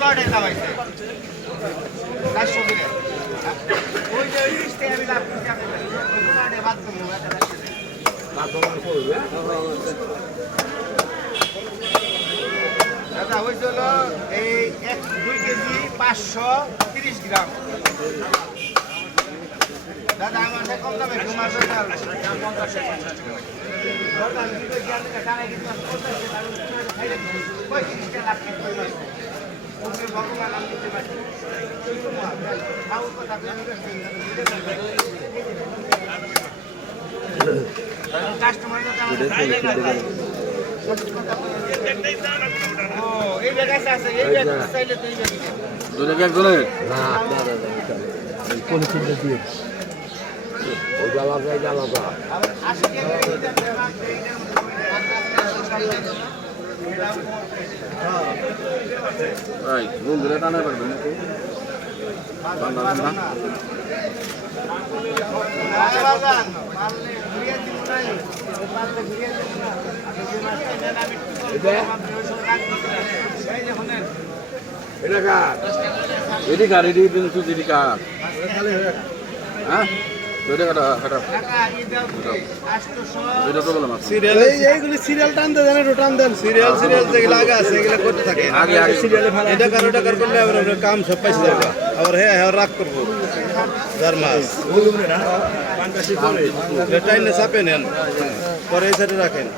পোলাওটাই নামাইছে 400 করে ওই যে ইস্তে আমি লাভ করছি আমি পোলাওটা বাদ দেবো দাদা হয়েছিল এই 2 কেজি 530 গ্রাম দাদা আমার কম দামে তোমার ভগবান আমি দিতে পারি কাস্টমার এই জায়গায় আছে এই জায়গায় চাইলে তো এই জায়গায় দুটো কি একজনের না কোন চিন্তা দিয়ে ওই জ্বালাটা জ্বালাটা ভাই রুম ধরে টানা পারবেন নাকি বান্দা বান্দা এডি কার এডি দিন তুই এডি কার হ্যাঁ দুটো কাটা কাটা দুটো তো বললাম সিরিয়াল এইগুলি সিরিয়াল টান দেন রোটান দেন সিরিয়াল যেগুলো আগে আছে এগুলো করতে থাকে আগে আগে সিরিয়ালে ভালো এটা কার করলে আবার কাম সব পাইছে যাবে আবার হ্যাঁ রাগ করব যার মাছ টাইনে চাপে নেন পরে এই সাইডে রাখেন